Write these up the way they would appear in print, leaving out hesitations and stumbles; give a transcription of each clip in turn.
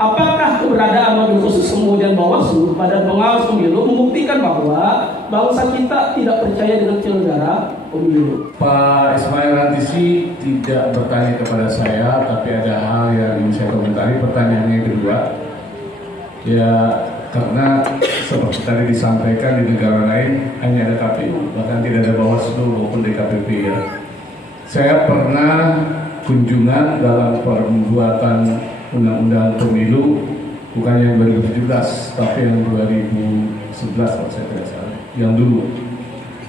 Apakah keberadaan wabil khusus kemudian Bawaslu pada pengawas pemilu membuktikan bahwa bangsa kita tidak percaya dengan penyelenggara pemilu? Pak Ismail Rantisi tidak bertanya kepada saya, tapi ada hal yang ingin saya komentari. Pertanyaannya yang kedua, ya karena seperti tadi disampaikan di negara lain hanya ada KPU, bahkan tidak ada Bawaslu maupun DKPP ya. Saya pernah kunjungan dalam pembuatan Undang-Undang Pemilu, bukan yang 2017, tapi yang 2011 kalau saya tidak salah, yang dulu,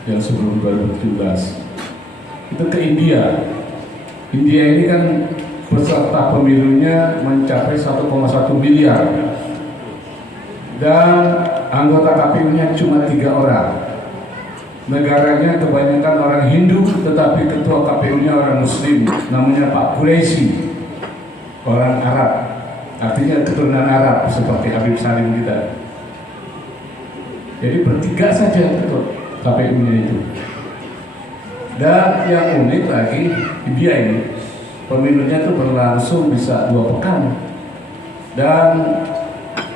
yang sebelum 2017. Itu ke India. India ini kan peserta pemilunya mencapai 1,1 miliar dan anggota KPU-nya cuma 3 orang. Negaranya kebanyakan orang Hindu, tetapi ketua KPU-nya orang Muslim, namanya Pak Qureshi, orang Arab, artinya keturunan Arab seperti Habib Salim kita. Jadi bertiga saja ketua KPU-nya itu. Dan yang unik lagi, India ini pemilunya itu berlangsung bisa 2 pekan, dan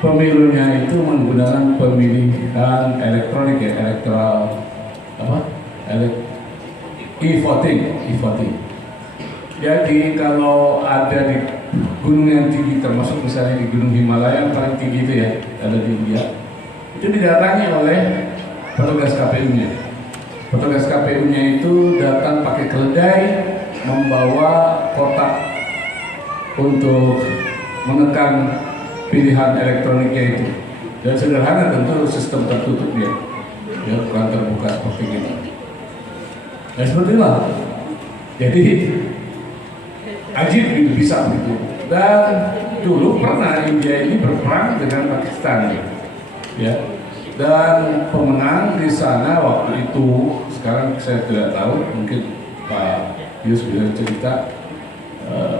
pemilunya itu menggunakan pemilihan elektronik ya, e-voting. Jadi kalau ada di gunung yang tinggi, termasuk misalnya di Gunung Himalaya yang paling tinggi itu ya, ada di India, itu didatangi oleh petugas KPU-nya. Petugas KPU-nya itu datang pakai keledai, membawa kotak untuk menekan pilihan elektroniknya itu. Dan sederhana, tentu sistem tertutup ya, bukan terbuka seperti ini. Ya seperti itulah. Jadi ajib bisa begitu. Dan dulu pernah India ini berperang dengan Pakistan ya. Dan pemenang di sana waktu itu, sekarang saya tidak tahu, mungkin Pak Yus bisa cerita,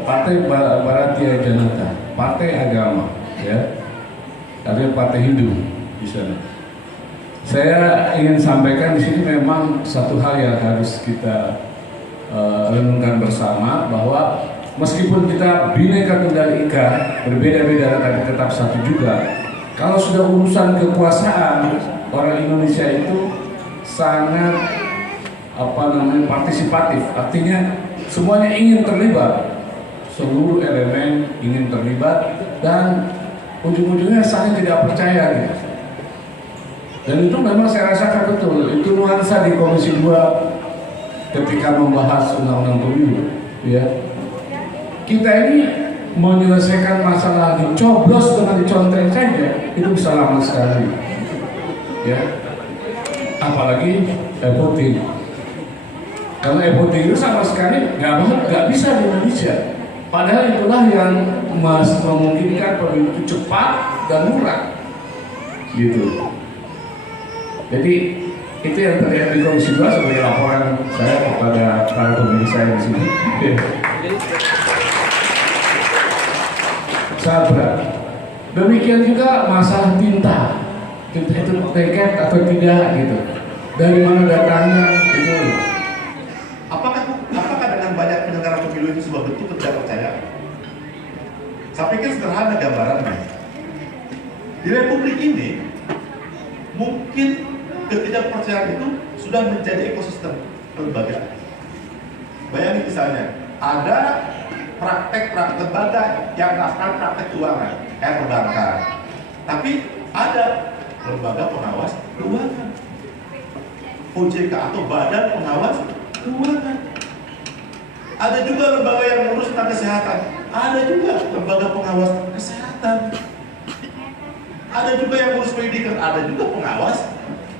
Partai Bharatiya Janata, partai agama, ya, ada partai Hindu di sana. Saya ingin sampaikan di sini memang satu hal yang harus kita renungkan bersama, bahwa meskipun kita Bhinneka Tunggal Ika, berbeda-beda tapi tetap satu juga. Kalau sudah urusan kekuasaan, orang Indonesia itu sangat partisipatif, artinya semuanya ingin terlibat, seluruh elemen ingin terlibat, dan ujung-ujungnya saling tidak percaya gitu. Dan itu memang saya rasakan betul, itu nuansa di Komisi 2 ketika membahas Undang-Undang Pemilu ya. Kita ini menyelesaikan masalah dicoblos dengan dicontreng saja itu bisa lama sekali ya, apalagi e-voting. Karena e-voting itu sama sekali nggak bisa di Indonesia, padahal itulah yang memungkinkan pemilu itu cepat dan murah gitu. Jadi itu yang terjadi di Komisi 2 sebagai laporan saya kepada para pemilih saya di sini. Sabar. Demikian juga masalah tinta itu lengket atau tidak gitu. Dari mana datangnya itu? Apakah dengan banyak penyelenggara pemilu itu sebuah bentuk ketidakpercayaan? Saya pikir sederhana gambarannya. Di Republik ini mungkin ketidakpercayaan itu sudah menjadi ekosistem lembaga. Bayangin misalnya ada praktek lembaga yang melakukan praktek keuangan, perbankan, tapi ada lembaga pengawas keuangan, OJK atau Badan Pengawas Keuangan. Ada juga lembaga yang mengurus tentang kesehatan, ada juga lembaga pengawas kesehatan. Ada juga yang mengurus pendidikan, ada juga pengawas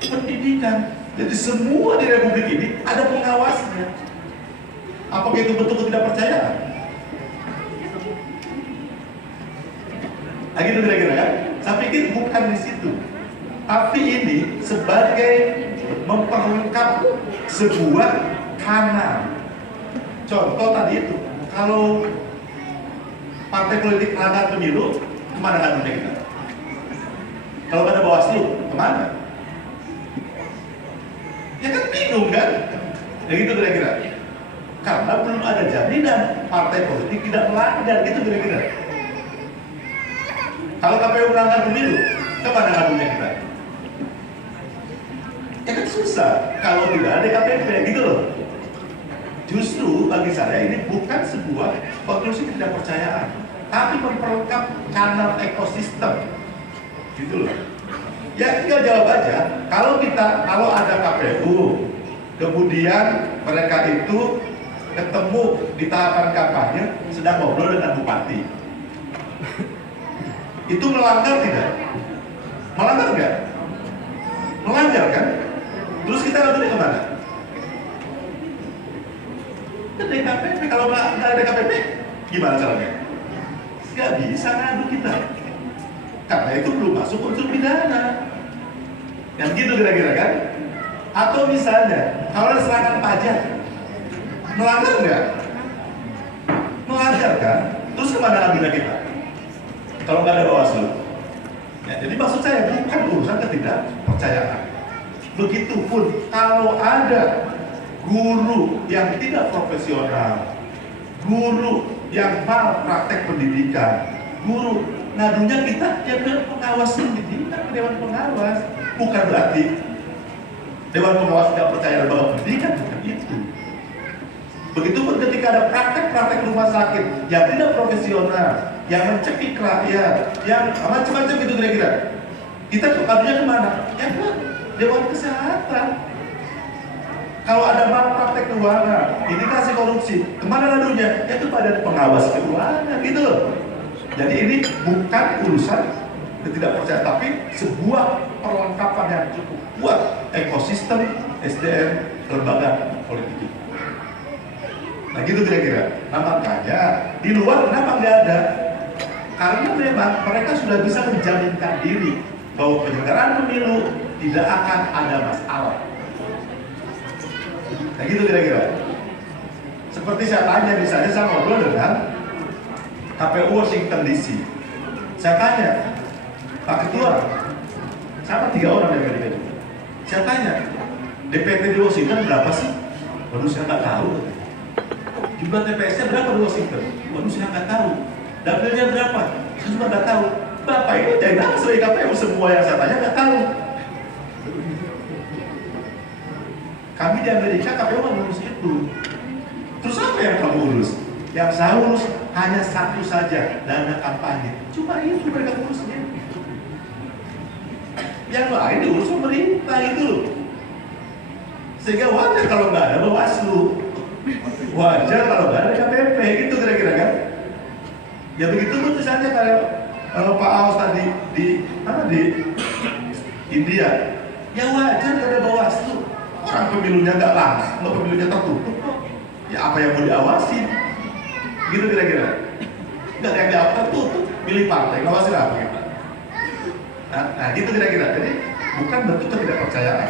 pendidikan. Jadi semua di Republik ini ada pengawasnya. Apakah itu bentuk ketidakpercayaan? Nah gitu kira-kira kan? Saya pikir bukan di situ, tapi ini sebagai memperlengkap sebuah kanal. Contoh tadi itu, kalau partai politik melanggar pemilu, kemana ngadunya kita? Kalau ada Bawaslu, kemana? Ya kan bingung kan? Ya gitu kira-kira. Karena belum ada jaminan partai politik tidak melanggar, gitu kira-kira. Kalau KPU melanggar pemilu, kemana ngadunya kita? Ya kan susah kalau tidak ada KPP gitu loh. Justru bagi saya ini bukan sebuah konklusi ketidakpercayaan, tapi memperlengkap kanal ekosistem, gitu loh. Ya tinggal jawab aja. Kalau ada KPU, kemudian mereka itu ketemu di tahapan kampanye sedang ngobrol dengan bupati, itu melanggar tidak? Melanggar nggak? Melanggar kan? Terus kita ngadunya kemana? Ke DKPP. Kalau nggak ada KPP, gimana caranya? Nggak bisa ngadu kita, karena itu belum masuk unsur pidana. Yang gitu kira-kira kan? Atau misalnya, kalau ada serangan pajak, melanggar nggak? Melanggar kan? Terus kemana ngadunya kita? Kalau nggak ada Bawaslu. Ya, jadi maksud saya bukan urusan ketidakpercayaan. Begitupun kalau ada guru yang tidak profesional, guru yang malpraktek pendidikan, guru ngadunya kita ya ke pengawas pendidikan, ke Dewan Pengawas. Bukan berarti Dewan Pengawas tidak percaya lembaga pendidikan, bukan itu. Begitupun ketika ada praktek-praktek rumah sakit yang tidak profesional, yang mencekik rakyat, yang macam-macam gitu kira-kira, kita ngadunya kemana? Ya ke Dewan Kesehatan. Kalau ada malpraktek keuangan, indikasi korupsi, kemana ngadunya? Ya kepada pengawas keuangan, gitu loh. Jadi ini bukan urusan ketidakpercayaan, tapi sebuah perlengkapan yang cukup kuat ekosistem SDM lembaga politik. Nah gitu kira-kira. Nah makanya di luar kenapa nggak ada? Karena memang mereka sudah bisa menjaminkan diri bahwa penyelenggaraan pemilu tidak akan ada masalah. Nah gitu kira-kira. Seperti saya tanya, misalnya saya ngobrol dengan KPU Washington DC. Saya tanya, Pak Ketua, sama 3 orang dari DPT. Saya tanya, DPT di Washington berapa sih? Waduh saya nggak tahu. Jumlah TPS-nya berapa di Washington? Waduh saya nggak tahu. Dapilnya berapa? Saya juga nggak tahu. Bapak ini jadi sebagai KPU semua yang saya tanya nggak tahu. Kami di Amerika KPU mengurus itu. Terus apa yang kamu urus? Yang saya urus hanya satu saja, dana kampanye. Cuma itu mereka urusnya. Yang lain diurus pemerintah itu loh. Sehingga wajar kalau nggak ada Bawaslu, wajar kalau nggak ada KPP, gitu kira-kira kan? Ya begitu tuh misalnya kalau Pak Aos tadi di India, ya wajar kalau ada Bawaslu. Orang pemilunya nggak langsung, pemilunya tertutup kok. Ya apa yang mau diawasi? Gitu kira-kira. Nggak ada yang diawasi tertutup, milih partai, ngawasin apa kita? Nah gitu kira-kira. Jadi bukan bentuk ketidakpercayaan.